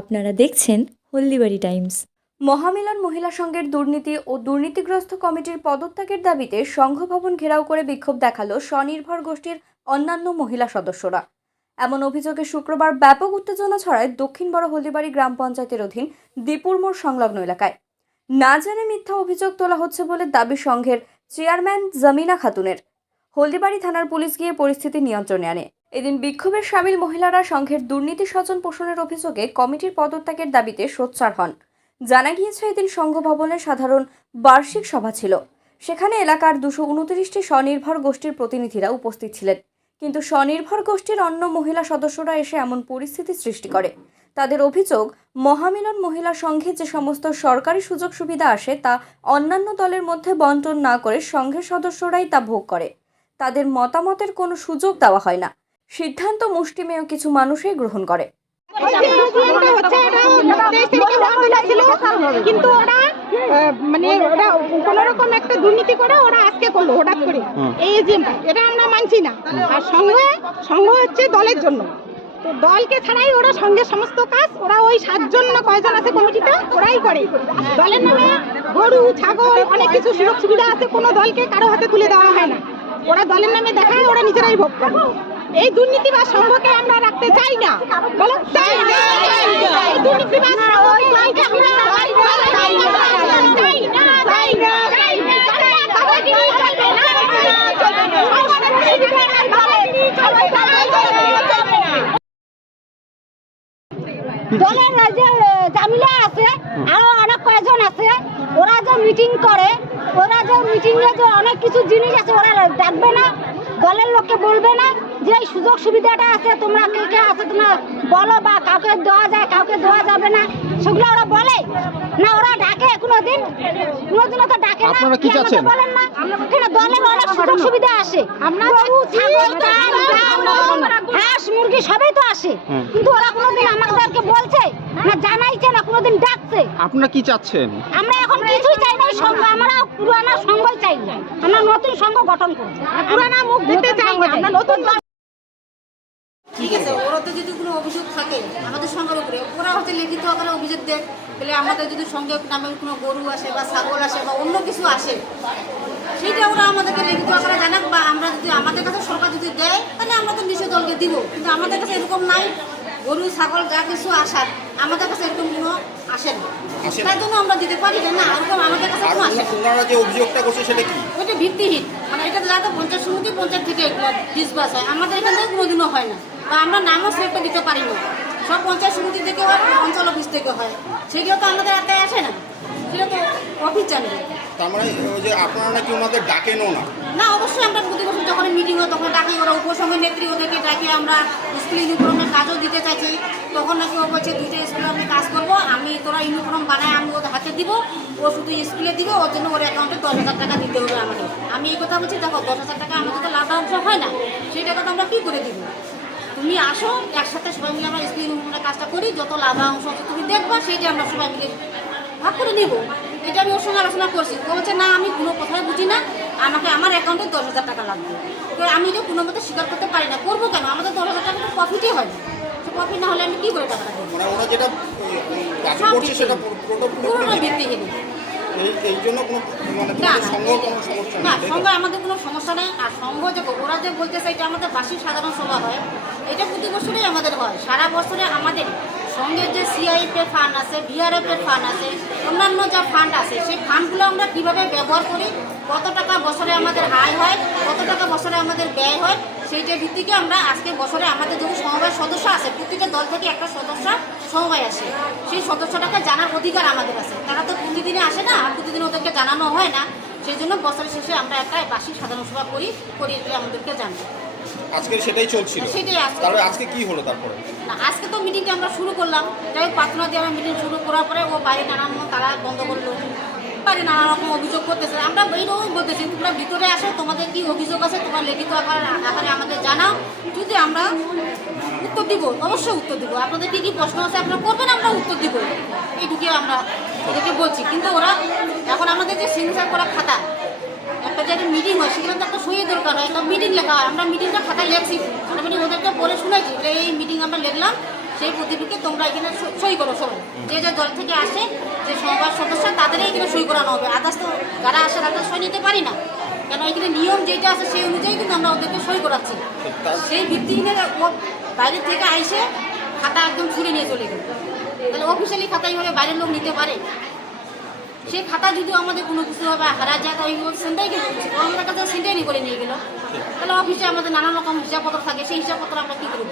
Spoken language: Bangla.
আপনারা দেখছেন হলদিবাড়ি টাইমস। মহামিলন মহিলা সংঘের দুর্নীতি ও দুর্নীতিগ্রস্ত কমিটির পদত্যাগের দাবিতে সংঘ ভবন ঘেরাও করে বিক্ষোভ দেখাল স্বনির্ভর গোষ্ঠীর অন্যান্য মহিলা সদস্যরা। এমন অভিযোগে শুক্রবার ব্যাপক উত্তেজনা ছড়ায় দক্ষিণ বড় হলদিবাড়ি গ্রাম পঞ্চায়েতের অধীন দীপুর মোড় সংলগ্ন এলাকায়। না জেনে মিথ্যা অভিযোগ তোলা হচ্ছে বলে দাবি সংঘের চেয়ারম্যান জামিনা খাতুনের। হলদিবাড়ি থানার পুলিশ গিয়ে পরিস্থিতি নিয়ন্ত্রণে আনে। এদিন বিক্ষোভের সামিল মহিলারা সংঘের দুর্নীতি স্বজন পোষণের অভিযোগে কমিটির পদত্যাগের দাবিতে সোচ্চার হন। জানা গিয়েছে, এদিন সংঘ ভবনে সাধারণ বার্ষিক সভা ছিল। সেখানে এলাকার দুশো উনত্রিশটি স্বনির্ভর গোষ্ঠীর প্রতিনিধিরা উপস্থিত ছিলেন। কিন্তু স্বনির্ভর গোষ্ঠীর অন্য মহিলা সদস্যরা এসে এমন পরিস্থিতি সৃষ্টি করে। তাদের অভিযোগ, মহামিলন মহিলা সংঘে যে সমস্ত সরকারি সুযোগ সুবিধা আসে তা অন্যান্য দলের মধ্যে বন্টন না করে সংঘের সদস্যরাই তা ভোগ করে। তাদের মতামতের কোনো সুযোগ দেওয়া হয় না। সিদ্ধান্ত মুষ্টিমেয় কিছু মানুষই গ্রহণ করে। কিন্তু ওরা মানে ওরা কোন রকম একটা দুর্নীতি করে ওরা আজকে করল হঠাৎ করে। এই এজেন্টটা এটা আমরা মানছি না। আর সংঘ সংঘ হচ্ছে দলের জন্য। তো দলকে ছাড়াই ওরা সঙ্গের সমস্ত কাজ ওরা ওই সাতজন না কয়জন আছে কমিটিতে ওরাই করে। দলের নামে গরু ছাগল অনেক কিছু সুযোগ সুবিধা আছে কোনো দলকে কারও হাতে তুলে দেওয়া হয় না। ওরা দলের নামে দেখায় ওরা নিজেরাই ভোগ করে এই দুর্নীতি বা সংঘকে আমরা রাখতে চাই না বলো চাই দুর্নীতিবাজ। দলের যে জামিলা আছে আরও অনেক কয়েকজন আছে ওরা যে মিটিং করে ওরা যে মিটিং এ যে অনেক কিছু জিনিস আছে ওরা ডাকবে না দলের লোককে বলবে না যে এই সুযোগ সুবিধাটা আছে তোমরা কে কে আছে তোমরা বলো বা কাউকে দেওয়া যায় কাউকে দেওয়া যাবে না সেগুলো ওরা বলে। না ওরা ডাকে কোনোদিন কোনোদিনও তো ডাকে না। আপনারা কি চাচ্ছেন? বলেন না। কেন দলের অনেক সুযোগ সুবিধা আসে। আমরা ছাগল গাই, হাঁস মুরগি সবই তো আসে। কিন্তু ওরা কোনোদিন আমাদেরকে বলছে না জানাইছে না কোনোদিন ডাকছে। আপনারা কি চাচ্ছেন? আমরা এখন কিছুই চাই না আমরা পুরানা সংঘই চাই না। আমরা নতুন সংঘ গঠন করছি পুরানা মুখ দিতে চাই না। আমরা নতুন ঠিক আছে ওরা তো যদি কোনো অভিযোগ থাকে আমাদের সঙ্গের উপরে ওরা হচ্ছে লিখিত আকারে অভিযোগ দেয়। তাহলে আমাদের যদি সঙ্গে নামে কোনো গরু আসে বা ছাগল আসে বা অন্য কিছু আসে সেইটা ওরা আমাদেরকে লিখিত আকারে জানাক বা আমরা যদি আমাদের কাছে সরকার যদি দেয় তাহলে আমরা তো নিশ্চয় দলকে দিব। কিন্তু আমাদের কাছে এরকম নাই। গরু ছাগল যা কিছু আসার আমাদের কাছে এরকম কোনো আসে না। তাই জন্য আমরা দিতে পারি না এরকম আমাদের কাছে কোনো আসে তোমরা ওনারা যে অভিযোগটা করছে সেটা কি? ওইটা ভিত্তিহীন। মানে এটা যাতে পঞ্চায়েত সমিতি পঞ্চায়েত থেকে ডিসবাস হয়। আমাদের এখানে কোনোদিনও হয় না। বা আমরা নামও সেটা দিতে পারি না। সব পঞ্চায়েত সমিতি থেকে হয় অঞ্চল অফিস থেকে হয়। সেগুলো তো আমাদের একাই আসে না? সেটা তো অফিস জানবে তার মানে ওই যে আপনারা নাকি ওনাদের ডাকেনও না? না অবশ্যই আমরা প্রতি বছর যখন মিটিং হয় তখন ডাকি। ওরা উপসংঘের নেত্রী ওদেরকে ডাকি। আমরা স্কুল ইউনিফর্মের কাজও দিতে চাইছি। তখন নাকি ও বলছে দুইটা স্কুলে আমি কাজ করব। আমি তোরা ইউনিফর্ম বানায় আমি ওদের হাতে দিব। ও শুধু স্কুলে দিবে। ওর জন্য ওর অ্যাকাউন্টে দশ হাজার টাকা দিতে হবে আমাকে আমি এই কথা বলছি দেখো দশ হাজার টাকা আমাদের তো লাভাংশ হয় না। সেই টাকা তো আমরা কী করে দিব? তুমি আসো একসাথে সবাই মিলে আমরা স্কুল ইউনিফর্মের কাজটা করি যত লাভাংশ আছে তুমি দেখবা সেইটা আমরা সবাই মিলে ভাগ করে নিব। এটা আমি ওর সঙ্গে আলোচনা করছি। ও বলছে না আমি কোনো কথাই বুঝি না। আমাকে আমার অ্যাকাউন্টে দশ হাজার টাকা লাগবে। তো আমি এটা কোনো মতে স্বীকার করতে পারি না। করব কেন? আমাদের দশ হাজার টাকা তো প্রফিটই হয় না। প্রফিট না হলে আমি কী করে টাকাটা দেবো? মানে। পুরোটা পুরোটা ভিত্তিহীন। এই এই জন্য কোনো মানে না, না। সঙ্গ? সঙ্গে আমাদের কোনো সমস্যা নেই আর সংঘ যে ওরা যে বলতেছে এটা আমাদের বার্ষিক সাধারণ সভা হয় এটা প্রতি বছরই আমাদের হয় সারা বছরে আমাদের সঙ্গের যে সিআইএফ এর ফান্ড আছে বিআরএফ এর ফান্ড আছে অন্যান্য যা ফান্ড আছে সেই ফান্ডগুলো আমরা কীভাবে ব্যবহার করি কত টাকা বছরে আমাদের আয় হয় কত টাকা বছরে আমাদের ব্যয় হয় সেইটার ভিত্তিকে আমরা আজকে বছরে আমাদের যদি সমবায়ের সদস্য আছে প্রতিটা দল থেকে একটা সদস্য সমবায় আসে। সেই সদস্যটাকে জানার অধিকার আমাদের আছে। তারা তো প্রতিদিনে আসে না আর প্রতিদিন ওদেরকে জানানো হয় না। সেই জন্য বছরের শেষে আমরা একটা বার্ষিক সাধারণ সভা করি দিলে আমাদেরকে জানি আজকে সেটাই চলছিল। সেটাই। তাহলে আজকে কি হলো তারপরে? না আজকে তো মিটিংটা আমরা শুরু করলাম। যাই হোক প্রার্থনা দিয়ে আমরা মিটিং শুরু করার পরে ও বাইরে নানান তারা বন্ধ করল। বাইরে নানা রকম অভিযোগ করতেছে। আমরা এইরকম বলতেছি তোমরা ভিতরে আসো তোমাদের কি অভিযোগ আছে তোমার লিখিত আকারে আমাদের জানাও। যদি আমরা উত্তর দিব? অবশ্যই উত্তর দিব। আপনাদের কি কি প্রশ্ন আছে আপনারা করবেন আমরা উত্তর দিব। এইটুকু আমরা ওদেরকে বলছি। কিন্তু ওরা এখন আমাদের যে সিগনেচার করা খাতা একটা যে একটা মিটিং হয় সেখানে তো একটা সইয়ের দরকার হয়। একটা মিটিং লেখা হয়। আমরা মিটিংটা খাতায় লেখছি। মোটামুটি ওদেরকে বলে শুনেছি যে এই মিটিং আমরা লিখলাম। সেই প্রতিটুকে তোমরা এখানে সই করো সবাই যে যে দল থেকে আসে যে সবার সদস্য তাদেরই এখানে সই করানো হবে। আদার্স তো যারা আসে তাদের সই নিতে পারি না। কেন? এখানে নিয়ম যেটা আছে সেই অনুযায়ী কিন্তু আমরা ওদেরকে সই করাচ্ছি। সেই ভিত্তিহীনের ও বাইরে থেকে আইসে খাতা একদম ছুড়ে নিয়ে চলে গেল। তাহলে অফিসিয়ালি খাতা এইভাবে বাইরের লোক নিতে পারে? সেই খাতা যদি আমাদের কোনো কিছু হবে হারা যায় তাই সেন্টাই গেল। আমাদের কাছে সেন্টাই করে নিয়ে গেল। তাহলে অফিসে আমাদের নানা রকম হিসাবপত্র থাকে সেই হিসাবপত্র আমরা কী করে